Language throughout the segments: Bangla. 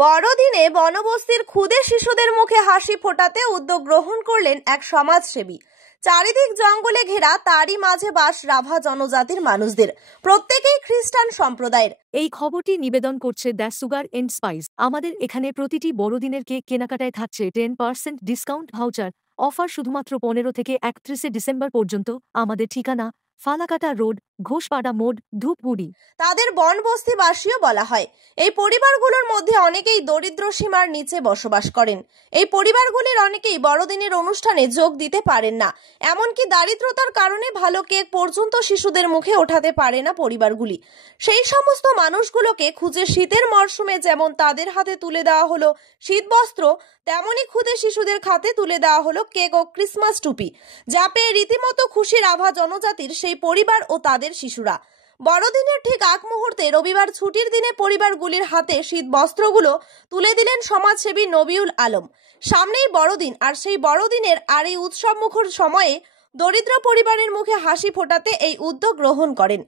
বড়দিনে বনবস্তির ক্ষুদে শিশুদের মুখে হাসি ফোটাতে উদ্যোগ গ্রহণ করলেন এক সমাজসেবী। চারিদিক জঙ্গলে ঘেরা, তারই মাঝে বাস রাভা জনজাতির মানুষদের, প্রত্যেকেই খ্রিস্টান সম্প্রদায়ের। এই খবরটি নিবেদন করছে দ্য সুগার এন্ড স্পাইস। আমাদের এখানে প্রতিটি বড়দিনের কেক কেনাকাটায় থাকছে 10% ডিসকাউন্ট ভাউচার অফার শুধুমাত্র 15 থেকে 31 ডিসেম্বর পর্যন্ত। আমাদের ঠিকানা ফালাকাটা রোড, ঘোষপাড়া মোড়, ধূপগুড়ি। তাদের বনবস্তিবাসীও বলা হয়। এই পরিবারগুলোর মধ্যে অনেকেই দরিদ্র সীমার নিচে বসবাস করেন। এই পরিবারগুলির অনেকেই বড়দিনের অনুষ্ঠানে যোগ দিতে পারেন না, এমনকি দারিদ্রতার কারণে ভালো কেক পর্যন্ত শিশুদের মুখে ওঠাতে পারে না পরিবারগুলি। সেই সমস্ত মানুষগুলোকে খুঁজে শীতের মরশুমে যেমন তাদের হাতে তুলে দেওয়া হলো শীতবস্ত্র, তেমনি খুদে শিশুদের হাতে তুলে দেওয়া হলো কেক ও ক্রিসমাস টুপি, যা পেয়ে রীতিমতো খুশি রাভা জনজাতির সেই পরিবার ও তাদের শিশুরা। বড়দিনের ঠিক আগ মুহূর্তে রবিবার ছুটির দিনে পরিবারগুলির হাতে শীত বস্ত্রগুলো তুলে দিলেন সমাজসেবী নবিউল আলম। সামনেই বড়দিন, আর সেই বড়দিনের আর এই উৎসব মুখর সময়ে দরিদ্র পরিবারের মুখে হাসি ফোটাতে এই উদ্যোগ গ্রহণ করেন।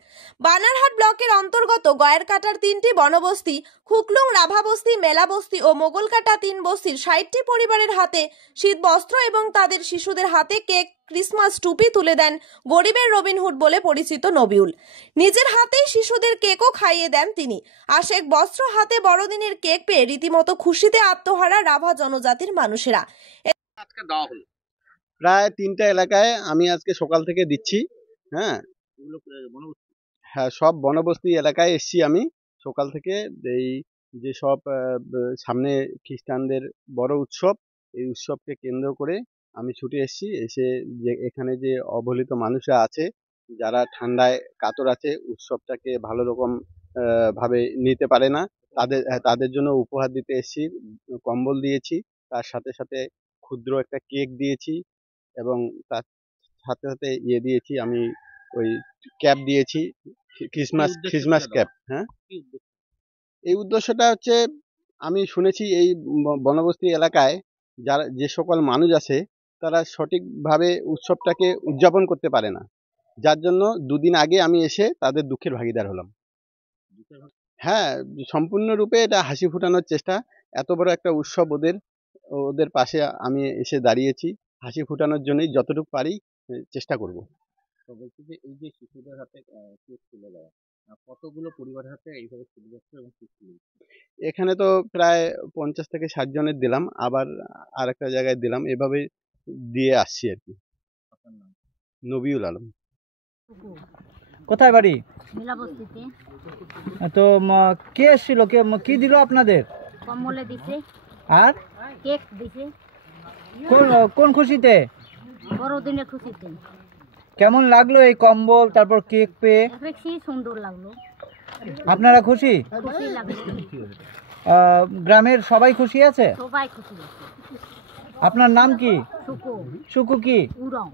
বানারহাট ব্লকের অন্তর্গত গয়েরকাটার 3টি বনবস্তি, খুকলুং রাভাবস্তি, মেলাবস্তি ও মোগলকাটা 3 বস্তির 60টি পরিবারের হাতে শীত বস্ত্র এবং তাদের শিশুদের হাতে কেক, ক্রিসমাস টুপি তুলে দেন গরিবের রবিনহুড বলে পরিচিত নবিউল। নিজের হাতেই শিশুদের কেকও খাইয়ে দেন তিনি। আশেক বস্ত্র হাতে বড়দিনের কেক পেয়ে রীতিমতো খুশিতে আত্মহারা রাভা জনজাতির মানুষেরা। প্রায় 3টা এলাকায় আমি আজকে সকাল থেকে দিচ্ছি। হ্যাঁ, সব বনবস্তি এলাকায় এসছি আমি সকাল থেকে। এই যে সব সামনে খ্রিস্টানদের বড় উৎসব, এই উৎসবকে কেন্দ্র করে আমি ছুটে এসছি। এসে যে এখানে যে অবহেলিত মানুষরা আছে, যারা ঠান্ডায় কাতর আছে, উৎসবটাকে ভালো রকম ভাবে নিতে পারে না, তাদের জন্য উপহার দিতে এসছি। কম্বল দিয়েছি, তার সাথে সাথে ক্ষুদ্র একটা কেক দিয়েছি এবং তার সাথে সাথে দিয়েছি, আমি ওই ক্যাপ দিয়েছি, ক্রিসমাস ক্যাপ। হ্যাঁ, এই উদ্দেশ্যটা হচ্ছে, আমি শুনেছি এই বনবস্তি এলাকায় যারা যে সকল মানুষ আছে, তারা সঠিকভাবে উৎসবটাকে উদযাপন করতে পারে না, যার জন্য 2 দিন আগে আমি এসে তাদের দুঃখের ভাগিদার হলাম। হ্যাঁ, সম্পূর্ণরূপে এটা হাসি ফোটানোর চেষ্টা। এত বড় একটা উৎসব, ওদের পাশে আমি এসে দাঁড়িয়েছি, হাসি ফোটানোর জন্যই যতটুকু পারি চেষ্টা করব। তো বলছি যে এই যে শিশুদের হাতে কেক তুলে দেওয়া, কতগুলো পরিবারের হাতে এইভাবে তুলে যাচ্ছে এবং কেক তুলে দিচ্ছে? এখানে তো প্রায় 50 থেকে 60 জনের দিলাম, আবার আরেকটা জায়গায় দিলাম, এভাবে দিয়ে আসছি আর কি। আপনার নাম? নবিউল আলম। কোথায় বাড়ি? মেলাবস্তিতে। তো কে এসেছিল, কি দিল আপনাদের? কম্বলে দিছে আর কেক দিছে। কোন খুশিতে? বড়দিনের খুশিতে। কেমন লাগলো এই কম্বল তারপর কেক পেয়ে? বেশি সুন্দর লাগলো। আপনারা খুশি? খুশি লাগলো। গ্রামের সবাই খুশি আছে? সবাই খুশি আছে। আপনার নাম কি? সুকু। সুকু কি? উরং।